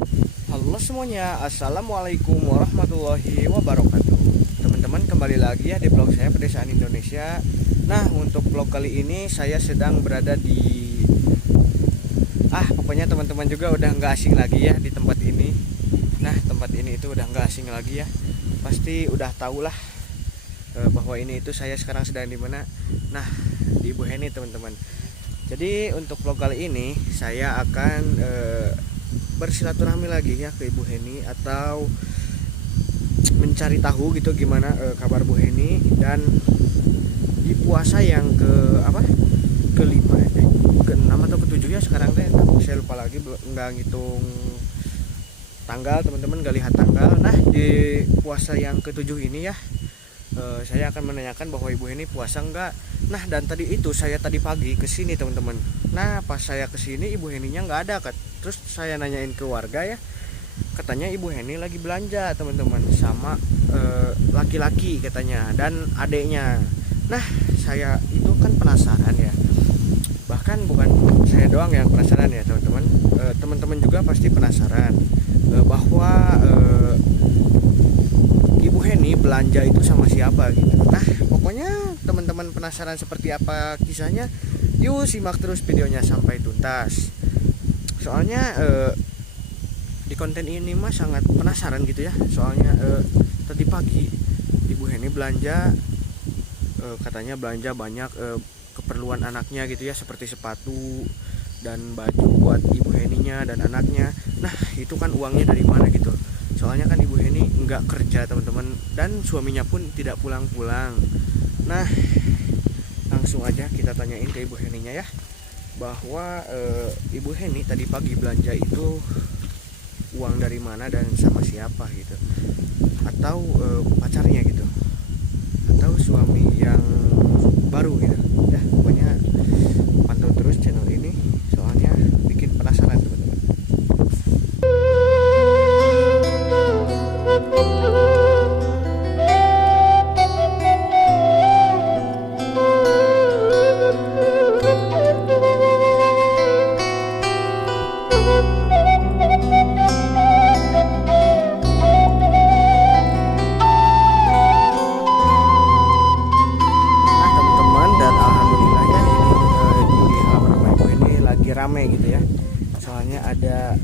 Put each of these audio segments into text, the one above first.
Halo semuanya, assalamualaikum warahmatullahi wabarakatuh. Teman-teman, kembali lagi ya di blog saya Pedesaan Indonesia. Nah, untuk vlog kali ini saya sedang berada di pokoknya teman-teman juga udah nggak asing lagi ya di tempat ini. Nah, tempat ini itu udah nggak asing lagi ya. Pasti udah tahu lah bahwa ini itu saya sekarang sedang di mana. Nah, di Ibu Heni teman-teman. Jadi untuk vlog kali ini saya akan bersilaturahmi lagi ya ke Ibu Heni, atau mencari tahu gitu gimana kabar Bu Heni. Dan di puasa yang kelima keenam atau ketujuh ya sekarang teh, saya lupa lagi, nggak ngitung tanggal teman-teman, nggak lihat tanggal. Nah, di puasa yang ketujuh ini ya saya akan menanyakan bahwa Ibu Heni puasa enggak. Nah, dan tadi pagi kesini teman-teman. Nah, pas saya kesini Ibu Heninya nggak ada. Terus saya nanyain ke warga ya, katanya Ibu Heni lagi belanja teman-teman sama laki-laki katanya dan adeknya. Nah, saya itu kan penasaran ya, bahkan bukan saya doang yang penasaran ya teman-teman. Teman-teman juga pasti penasaran bahwa Ibu Heni belanja itu sama siapa gitu. Nah, pokoknya teman-teman penasaran seperti apa kisahnya, yuk simak terus videonya sampai tuntas. Soalnya di konten ini mah sangat penasaran gitu ya. Soalnya tadi pagi Ibu Heni belanja, katanya belanja banyak keperluan anaknya gitu ya, seperti sepatu dan baju buat Ibu Heninya dan anaknya. Nah, itu kan uangnya dari mana gitu. Soalnya kan Ibu Heni nggak kerja teman-teman, dan suaminya pun tidak pulang-pulang. Nah, langsung aja kita tanyain ke Ibu Heninya ya, bahwa Ibu Heni tadi pagi belanja itu uang dari mana dan sama siapa gitu, atau pacarnya gitu, atau suami yang baru gitu ya. Pokoknya pantau terus channel ini, soalnya bikin penasaran teman-teman. Rame gitu ya, soalnya ada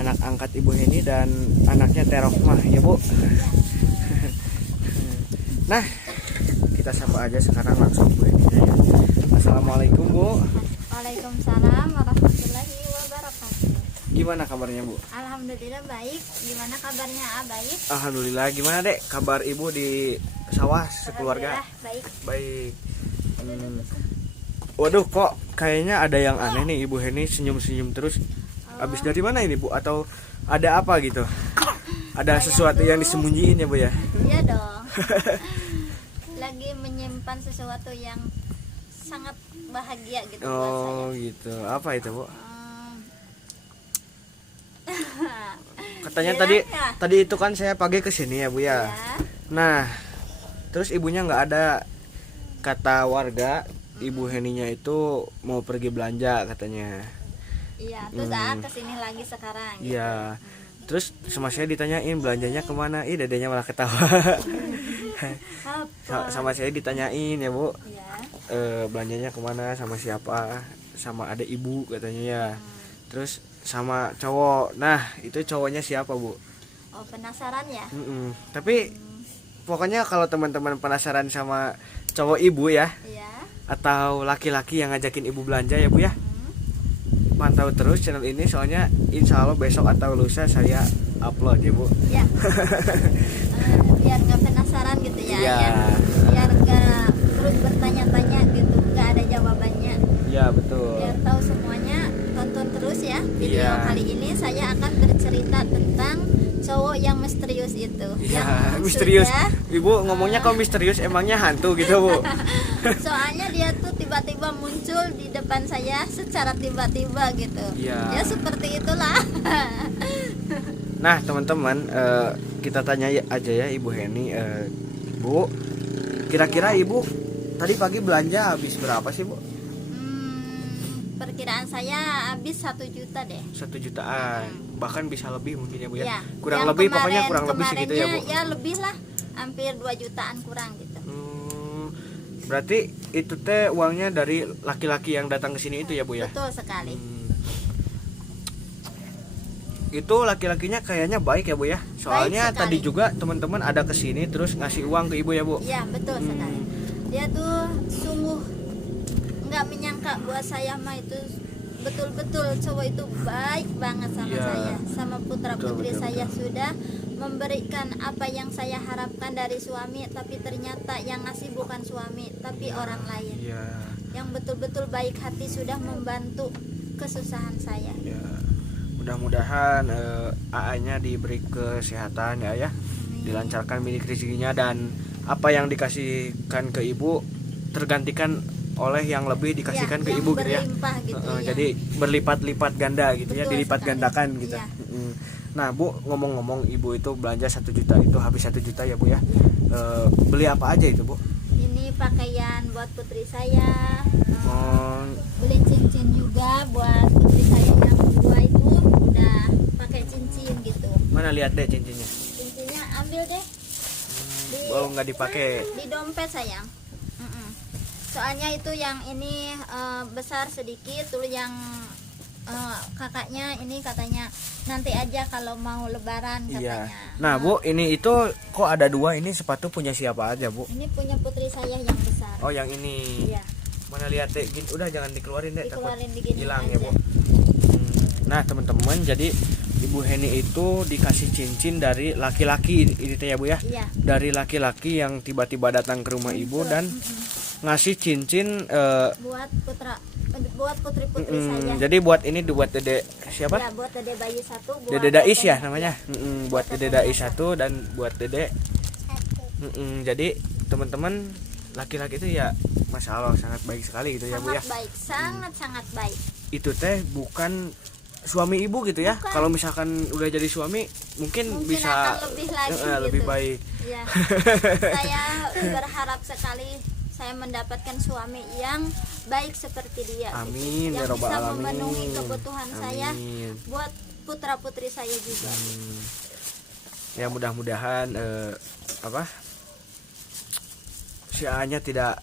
anak angkat Ibu Heni dan anaknya Terohmah ya Bu. Nah, kita sapa aja sekarang langsung Bu Heni ya. Assalamualaikum Bu. Waalaikumsalam warahmatullahi wabarakatuh. Gimana kabarnya Bu? Alhamdulillah baik. Gimana kabarnya baik? Alhamdulillah. Gimana Dek kabar Ibu di sawah sekeluarga? Baik. Baik. Waduh, kok kayaknya ada yang aneh nih, Ibu Heni senyum-senyum terus. Abis dari mana ini Bu? Atau ada apa gitu? Ada sesuatu yang disembunyiin ya Bu ya? Iya dong. Lagi menyimpan sesuatu yang sangat bahagia gitu buat saya. Oh gitu. Apa itu Bu? Katanya tadi itu kan saya pagi kesini ya Bu ya. Ya. Nah, terus ibunya nggak ada. Kata warga, Ibu Heninya itu mau pergi belanja katanya. Iya, terus kesini lagi sekarang. Gitu. Iya. Terus sama saya ditanyain belanjanya kemana. Dedenya malah ketawa. Sama saya ditanyain ya Bu, belanjanya kemana, sama siapa, sama ada ibu katanya ya. Terus sama cowok. Nah, itu cowoknya siapa Bu? Oh, penasaran ya? Tapi pokoknya kalau teman-teman penasaran sama cowok ibu ya, Iya. atau laki-laki yang ngajakin ibu belanja ya Bu ya, pantau terus channel ini, soalnya insya Allah besok atau lusa saya upload ya Bu. Ya. Biar nggak penasaran gitu ya. Iya. Biar nggak terus bertanya-tanya gitu, nggak ada jawabannya. Iya betul. Biar tahu semuanya, tonton terus ya video. Iya. Kali ini saya akan bercerita tentang cowok yang misterius itu. Iya, misterius. Ibu ngomongnya kok misterius, emangnya hantu gitu Bu? Soalnya dia tuh tiba-tiba muncul di depan saya secara tiba-tiba gitu. Iya. Ya seperti itulah. Nah teman-teman, kita tanya aja ya Ibu Heni. Bu, kira-kira Ibu tadi pagi belanja habis berapa sih Bu? perkiraan saya habis 1 juta deh. 1 jutaan, bahkan bisa lebih mungkin ya Bu ya. Ya, Kurang yang lebih pokoknya kurang lebih segitu ya Bu. kemarinnya ya lebih lah, hampir 2 jutaan kurang gitu. Berarti itu teh uangnya dari laki-laki yang datang ke sini itu ya Bu ya. Betul sekali. Itu laki-lakinya kayaknya baik ya Bu ya. Soalnya sekali. tadi juga teman-teman ada ke sini terus ngasih uang ke Ibu ya Bu. Iya betul sekali. Dia tuh sungguh nggak menyangka buat saya mah itu betul-betul cowok itu baik banget sama Iya. saya, sama putra putri Betul, saya. Sudah memberikan apa yang saya harapkan dari suami, tapi ternyata yang ngasih bukan suami tapi orang lain. Iya. Yang betul-betul baik hati sudah membantu kesusahan saya. Ya. Mudah-mudahan AA-nya diberi kesehatan ya, dilancarkan milik rezekinya, dan apa yang dikasihkan ke Ibu tergantikan oleh yang lebih dikasihkan ke yang Ibu gitu ya. berlimpah gitu ya. Jadi berlipat-lipat ganda gitu ya, Betul dilipat sekali. gandakan gitu. Iya. Nah Bu, ngomong-ngomong Ibu itu belanja 1 juta, itu habis 1 juta ya Bu ya. Beli apa aja itu Bu? Ini pakaian buat putri saya. Oh, Beli cincin juga buat putri saya yang kedua itu, udah pakai cincin gitu. mana lihat deh cincinnya. Cincinnya ambil deh di, Oh, nggak dipakai. di dompet sayang. Soalnya itu yang ini besar sedikit, tuh yang kakaknya ini katanya nanti aja kalau mau lebaran Iya. katanya. Nah Bu, ini itu kok ada 2, ini sepatu punya siapa aja Bu? Ini punya putri saya yang besar. Oh yang ini. Iya. Mana lihat deh, udah jangan dikeluarin deh, takut Dikeluarin begini hilang aja. ya Bu. Nah teman-teman, jadi Ibu Heni itu dikasih cincin dari laki-laki ini teh ya Bu ya. Iya. Dari laki-laki yang tiba-tiba datang ke rumah Ibu dan ngasih cincin Buat buat putri-putri saya. jadi buat ini buat Dede siapa? Ya, buat Dede bayi 1, buat Dede Dais ya teteh. namanya. Buat Dede Dais 1 dan buat Dede. Jadi teman-teman, laki-laki itu ya Masya Allah sangat baik sekali gitu ya Bu ya. Sangat baik, sangat baik. Itu teh bukan suami Ibu gitu ya. Bukan. Kalau misalkan udah jadi suami mungkin bisa akan lebih lagi lebih gitu. baik. Ya. Saya berharap sekali saya mendapatkan suami yang baik seperti dia. Amin, gitu. ya Yang Rabbal bisa Alamin. memenuhi kebutuhan saya Amin. buat putra-putri saya juga. Ya mudah-mudahan si A-nya tidak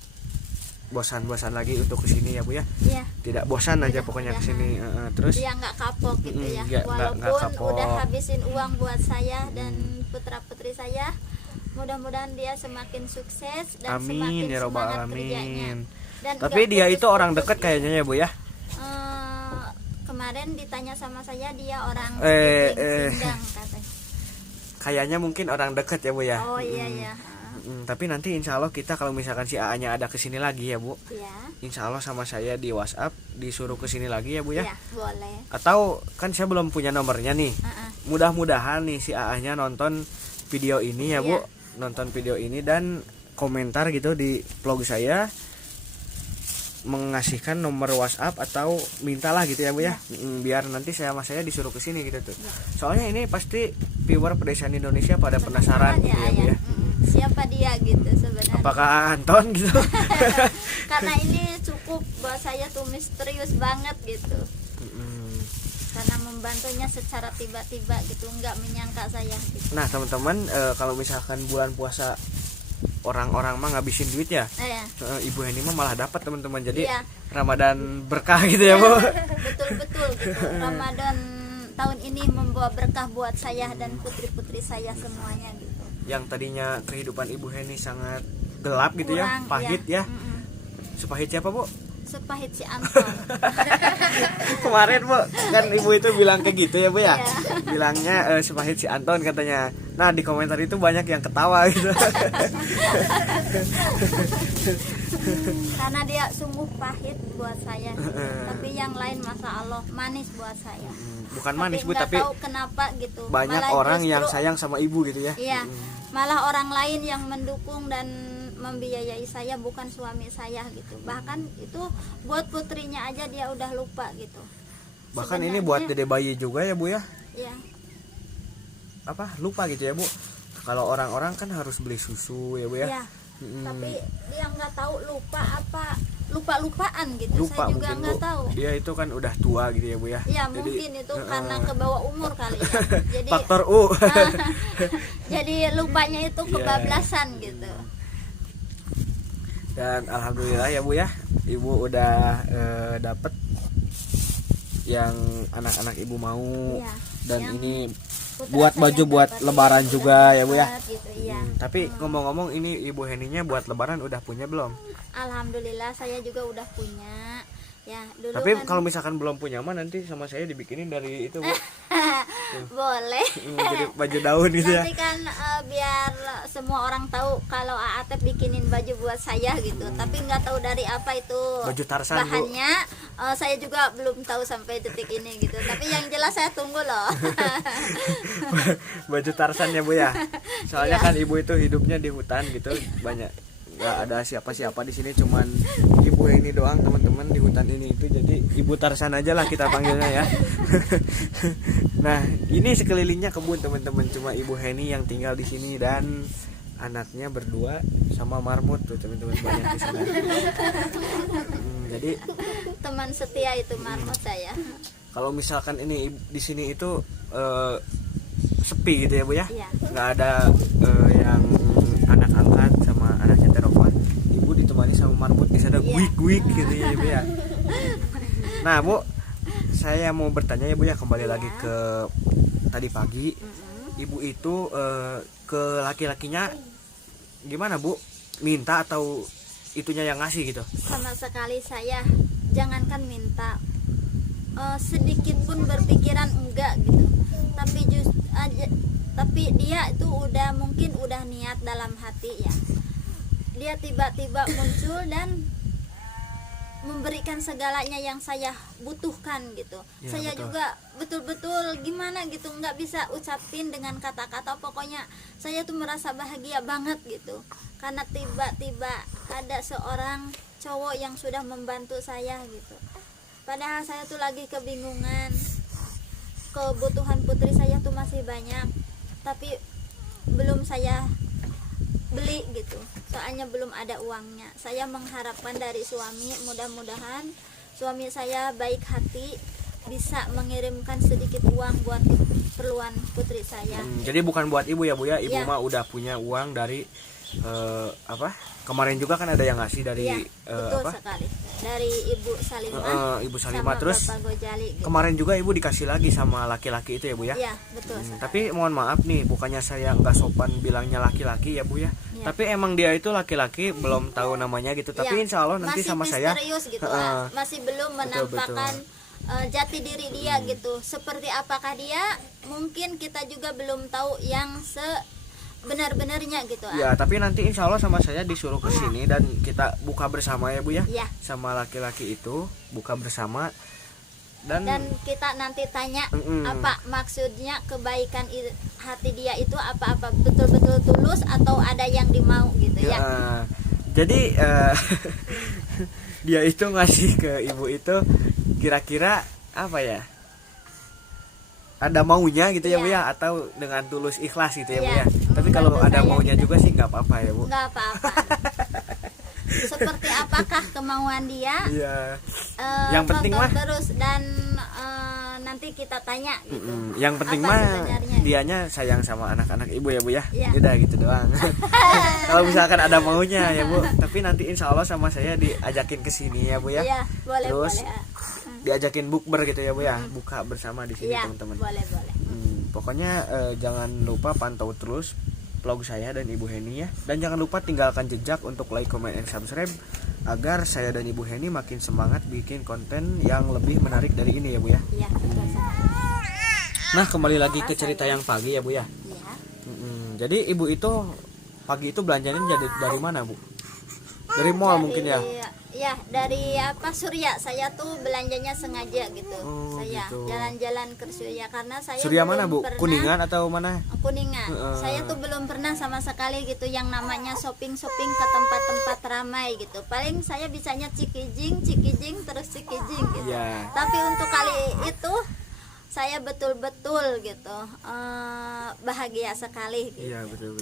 bosan-bosan lagi untuk kesini ya Bu ya. Iya. Tidak bosan aja pokoknya kesini. Terus Dia nggak kapok gitu ya. nggak Walaupun kapok. udah habisin uang buat saya dan putra-putri saya, mudah-mudahan dia semakin sukses dan amin semakin ya Rabbal semangat kerjanya. Alamin. Dan Tapi nggak dia itu orang putus-putus dekat kayaknya ya Bu ya. Kemarin ditanya sama saya, dia orang Sindang katanya. Kayaknya mungkin orang dekat ya Bu ya. Oh iya ya. Tapi nanti insya Allah kita kalau misalkan si A-nya ada kesini lagi ya Bu, Iya. insya Allah sama saya di WhatsApp disuruh kesini lagi ya Bu ya. Iya, boleh. Atau kan saya belum punya nomornya nih. Mudah-mudahan nih si A-nya nonton video ini ya Bu, Iya. nonton video ini dan komentar gitu di vlog saya, mengasihkan nomor WhatsApp atau mintalah gitu ya Bu ya. Biar nanti saya sama saya disuruh kesini gitu tuh. Soalnya ini pasti viewer pedesaan Indonesia pada penasaran gitu ya Bu ya. Siapa dia gitu sebenarnya. Apakah Anton gitu? Karena ini cukup buat saya tuh misterius banget gitu. Karena membantunya secara tiba-tiba gitu, nggak menyangka saya gitu. Nah teman-teman, kalau misalkan bulan puasa orang-orang mah ngabisin duit ya, Iya. Ibu Heni mah malah dapat teman-teman. Jadi Iya. Ramadan berkah gitu ya Bu. Betul-betul gitu. Ramadan tahun ini membawa berkah buat saya dan putri-putri saya semuanya gitu. Yang tadinya kehidupan Ibu Heni sangat gelap gitu ya, Kurang, pahit ya. Sepahit siapa Bu? Sepahit si Anton. Kemarin Bu, kan Ibu itu bilang kayak gitu ya Bu ya. Iya. Bilangnya sepahit si Anton katanya. Nah di komentar itu banyak yang ketawa gitu. Karena dia sungguh pahit buat saya. Tapi yang lain Masya Allah manis buat saya. Bukan manis Bu, nggak tapi tahu kenapa gitu. banyak Malah orang yang justru- sayang sama Ibu gitu ya. Iya, malah orang lain yang mendukung dan membiayai saya, bukan suami saya gitu. Bahkan itu buat putrinya aja dia udah lupa gitu. Bahkan ini buat Sebenarnya- dede bayi juga ya Bu ya. Iya. Apa lupa gitu ya Bu. Kalau orang-orang kan harus beli susu ya Bu ya. Iya. Tapi dia nggak tahu lupa apa lupa-lupaan gitu. Lupa Saya juga mungkin nggak Bu. tahu. Dia itu kan udah tua gitu ya Bu ya. Ya Jadi, mungkin itu karena kebawa umur kali ya. Jadi faktor U. jadi lupanya itu Iya. kebablasan gitu. Dan alhamdulillah ya Bu ya, Ibu udah dapet yang anak-anak Ibu mau. Iya, Dan yang ini putra buat saya baju buat dapat lebaran udah juga ya Bu ya. dapet gitu, iya. Tapi ngomong-ngomong ini Ibu Heninya buat lebaran udah punya belum? Alhamdulillah saya juga udah punya. Ya, dulu Tapi kan kalau misalkan belum punya mah nanti sama saya dibikinin dari itu Bu. boleh. Jadi baju daun gitu ya. Nanti kan biar semua orang tahu kalau Aatep bikinin baju buat saya gitu. Tapi nggak tahu dari apa itu Baju Tarsan, Bu. bahannya. Saya juga belum tahu sampai detik ini gitu. Tapi yang jelas saya tunggu loh. Baju Tarsan ya Bu ya. Soalnya Iya. kan Ibu itu hidupnya di hutan gitu, banyak nggak ada siapa-siapa di sini, cuman Ibu ini doang teman-teman di hutan ini itu. Jadi Ibu Tarsan aja lah kita panggilnya ya. Nah ini sekelilingnya kebun teman-teman, cuma Ibu Heni yang tinggal di sini dan anaknya berdua sama marmut tuh teman-teman, banyak di sana. Jadi Teman setia itu marmot saya. kalau misalkan ini di sini itu sepi gitu ya Bu ya, Iya. nggak ada yang anak angkat sama anaknya Terova, Ibu ditemani sama marmut di sana Iya. guik-guik gitu ya Bu ya. Nah Bu, saya mau bertanya ya Bu ya, kembali Iya. lagi ke tadi pagi. Ibu itu ke laki-lakinya gimana Bu? Minta atau itunya yang ngasih gitu? Sama sekali saya jangankan minta, sedikit pun berpikiran enggak gitu. Tapi dia itu mungkin udah niat dalam hati ya. Dia tiba-tiba muncul dan memberikan segalanya yang saya butuhkan gitu. Ya, Saya betul. juga betul-betul gimana gitu, nggak bisa ucapin dengan kata-kata. Pokoknya saya tuh merasa bahagia banget gitu, karena tiba-tiba ada seorang cowok yang sudah membantu saya gitu. Padahal saya tuh lagi kebingungan, kebutuhan putri saya tuh masih banyak, tapi belum saya beli gitu, soalnya belum ada uangnya. Saya mengharapkan dari suami, mudah-mudahan suami saya baik hati, bisa mengirimkan sedikit uang buat keperluan putri saya. Jadi bukan buat Ibu ya Bu ya, Ibu Iya. mah udah punya uang dari apa? Kemarin juga kan ada yang ngasih dari Iya, betul apa? sekali, dari Ibu Salimah Ibu Salimah, sama terus Bapak Gojali gitu. kemarin juga Ibu dikasih lagi sama laki-laki itu ya Bu ya. Iya, betul sekali. Tapi mohon maaf nih, bukannya saya nggak sopan bilangnya laki-laki ya Bu ya. Iya. Tapi emang dia itu laki-laki, belum tahu namanya gitu. Tapi Iya, insya Allah nanti masih sama saya misterius gitu, Heeh. masih belum menampakkan jati diri dia gitu. Seperti apakah dia, mungkin kita juga belum tahu yang sebenar-benarnya gitu. ya, tapi nanti insya Allah sama saya disuruh ke sini dan kita buka bersama ya Bu ya. Iya. Sama laki-laki itu buka bersama dan kita nanti tanya Mm-mm. apa maksudnya kebaikan hati dia itu, apa betul-betul tulus atau ada yang dimau gitu ya, ya. jadi dia itu ngasih ke Ibu itu kira-kira apa ya? Ada maunya gitu ya Bu Iya. ya, atau dengan tulus ikhlas gitu ya Bu Iya. ya. Tapi kalau Membantu ada saya maunya gitu. juga sih nggak apa-apa ya Bu. Nggak apa-apa. Seperti apakah kemauan dia? Iya. Yang penting tonton mah- terus dan nanti kita tanya gitu. Yang penting Apa mah sebenarnya? dianya sayang sama anak-anak Ibu ya Bu ya. Iya. Udah gitu doang. Kalau misalkan ada maunya ya Bu, tapi nanti insya Allah sama saya diajakin ke sini ya Bu ya. Iya, boleh Terus boleh. diajakin bukber gitu ya Bu ya, buka bersama di sini Iya, teman-teman. boleh boleh. Pokoknya jangan lupa pantau terus vlog saya dan Ibu Heni ya, dan jangan lupa tinggalkan jejak untuk like, comment, and subscribe agar saya dan Ibu Heni makin semangat bikin konten yang lebih menarik dari ini ya Bu ya. Iya, betul sekali. Nah kembali lagi ke cerita yang pagi ya Bu ya. Iya. Jadi Ibu itu pagi itu belanjanya jadi dari mana Bu? Dari mall mungkin ya. Ya, dari apa Surya. Saya tuh belanjanya sengaja gitu. Oh, Saya gitu. jalan-jalan ke Surya karena saya Surya mana belum Bu? pernah- Kuningan atau mana? Kuningan. Heeh. Saya tuh belum pernah sama sekali gitu yang namanya shopping-shopping ke tempat-tempat ramai gitu. Paling saya bisanya Cikijing terus Cikijing gitu. Iya. Tapi untuk kali itu saya betul-betul gitu bahagia sekali gitu. Iya betul.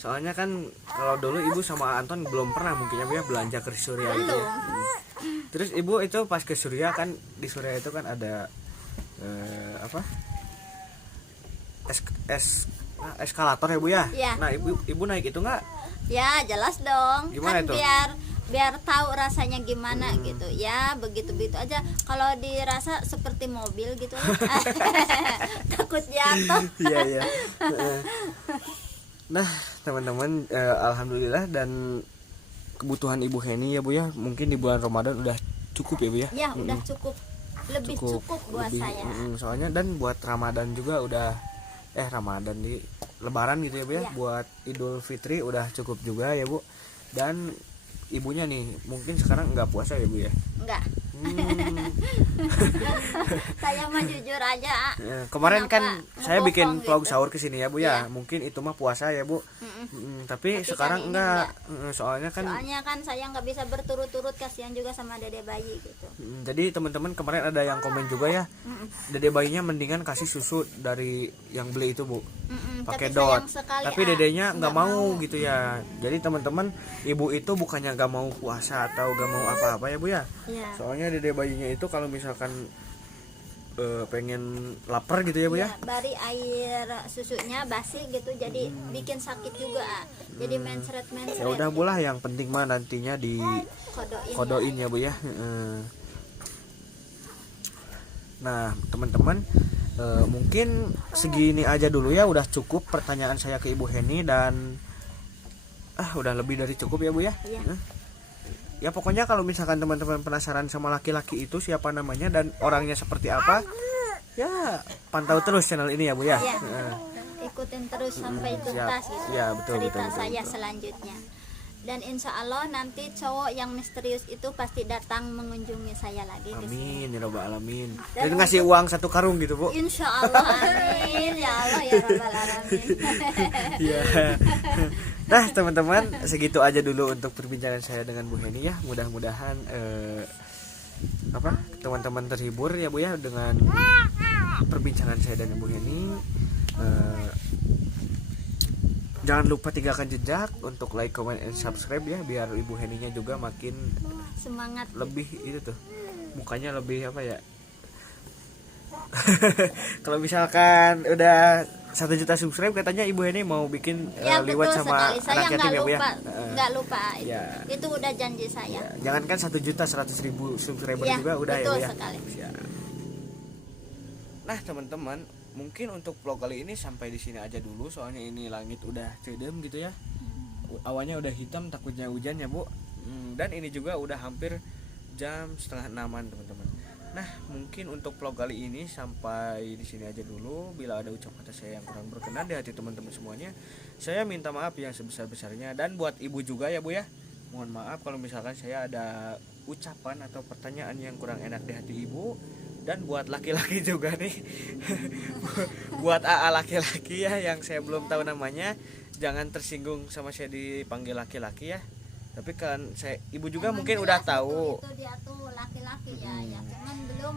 Soalnya kan kalau dulu ibu sama Anton belum pernah mungkin ya Bu ya belanja ke Surya gitu ya. Terus ibu itu pas ke Surya kan, di Surya itu kan ada apa, eskalator ya Bu ya. Iya. Nah ibu naik itu nggak? Ya jelas dong. Gimana Kan itu? biar tahu rasanya gimana gitu ya, begitu aja. Kalau dirasa seperti mobil gitu takut jatuh. Iya. Nah teman-teman, alhamdulillah dan kebutuhan Ibu Heni ya Bu ya, mungkin di bulan Ramadan udah cukup ya Bu ya. Ya udah cukup, lebih cukup buat lebih, saya. soalnya dan buat Ramadan juga udah Ramadan di Lebaran gitu ya Bu ya, Iya. buat Idul Fitri udah cukup juga ya Bu. Dan ibunya nih mungkin sekarang nggak puasa ya Bu ya. Enggak. Hmm. Saya mah jujur aja. Kemarin kan Kenapa saya bikin ngebohong vlog gitu? sahur kesini ya Bu ya. Iya. Mungkin itu mah puasa ya Bu. Tapi Tapi sekarang kali ini enggak. Soalnya kan Soalnya kan saya nggak bisa berturut-turut, kasihan juga sama dede bayi gitu. jadi teman-teman kemarin ada yang komen juga ya, dede bayinya mendingan kasih susu dari yang beli itu Bu, pakai Tapi dot. sayang sekali, Tapi Ah. dedenya nggak Nggak mau mau. gitu ya. Jadi teman-teman, ibu itu bukannya nggak mau puasa atau nggak mau apa-apa ya Bu ya. Iya. Soalnya dede bayinya itu kalau misalkan pengen lapar gitu ya Bu ya. Iya, bari air susunya basi gitu, jadi bikin sakit juga. Jadi mencret. Ya udah Bu lah, yang penting mah nantinya di kodoin ya Bu ya. Nah teman-teman, mungkin segini aja dulu ya, udah cukup pertanyaan saya ke Ibu Heni dan udah lebih dari cukup ya Bu ya. Iya. Ya pokoknya kalau misalkan teman-teman penasaran sama laki-laki itu siapa namanya dan orangnya seperti apa, ya pantau terus channel ini ya Bu ya. Iya. Ikutin terus sampai tuntas Siap. gitu. Iya, betul, cerita betul, saya betul. selanjutnya. Dan insya Allah nanti cowok yang misterius itu pasti datang mengunjungi saya lagi ke sini. Amin ya robbal alamin. Dan Dan ngasih uang 1 karung gitu Bu. Insya Allah, amin ya Allah ya rabbal alamin. Iya. Nah teman-teman, segitu aja dulu untuk perbincangan saya dengan Bu Heni ya. Mudah-mudahan teman-teman terhibur ya Bu ya dengan perbincangan saya dengan Bu Heni. Jangan lupa tinggalkan jejak untuk like, comment, and subscribe ya, biar Ibu Heninya juga makin Semangat. lebih itu tuh, mukanya lebih apa ya. Kalau misalkan udah 1 juta subscribe katanya Ibu Heni mau bikin Ya liwat betul sama sekali. Saya anak yatim nggak ya Bu ya. lupa, nggak lupa. Ya. Itu udah janji saya. Jangankan 1 juta, 100.000 subscriber Ya, juga udah ya betul Bu ya. sekali. Siap. Nah teman-teman, mungkin untuk vlog kali ini sampai di sini aja dulu, soalnya ini langit udah cedem gitu ya. Awannya udah hitam, takutnya hujan ya Bu. Dan ini juga udah hampir jam 5:30 teman-teman. Nah mungkin untuk vlog kali ini sampai di sini aja dulu. Bila ada ucap kata saya yang kurang berkenan di hati teman-teman semuanya, saya minta maaf yang sebesar-besarnya. Dan buat ibu juga ya Bu ya, mohon maaf kalau misalkan saya ada ucapan atau pertanyaan yang kurang enak di hati ibu. Dan buat laki-laki juga nih, buat AA laki-laki ya yang saya belum tahu namanya, jangan tersinggung sama saya dipanggil laki-laki ya. Tapi kan saya, ibu juga Emang mungkin jelas udah tahu. itu dia tuh laki-laki ya, cuman belum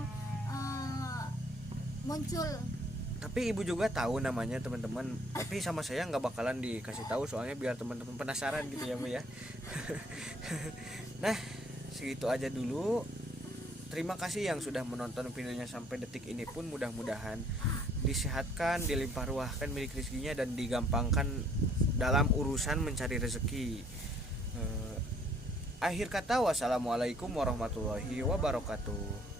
muncul. Tapi ibu juga tahu namanya teman-teman. Tapi sama saya nggak bakalan dikasih tahu, soalnya biar teman-teman penasaran gitu ya Bu ya. Nah segitu aja dulu. Terima kasih yang sudah menonton videonya sampai detik ini pun. Mudah-mudahan disehatkan, dilimpah ruahkan milik rezekinya, dan digampangkan dalam urusan mencari rezeki. Akhir kata, wassalamualaikum warahmatullahi wabarakatuh.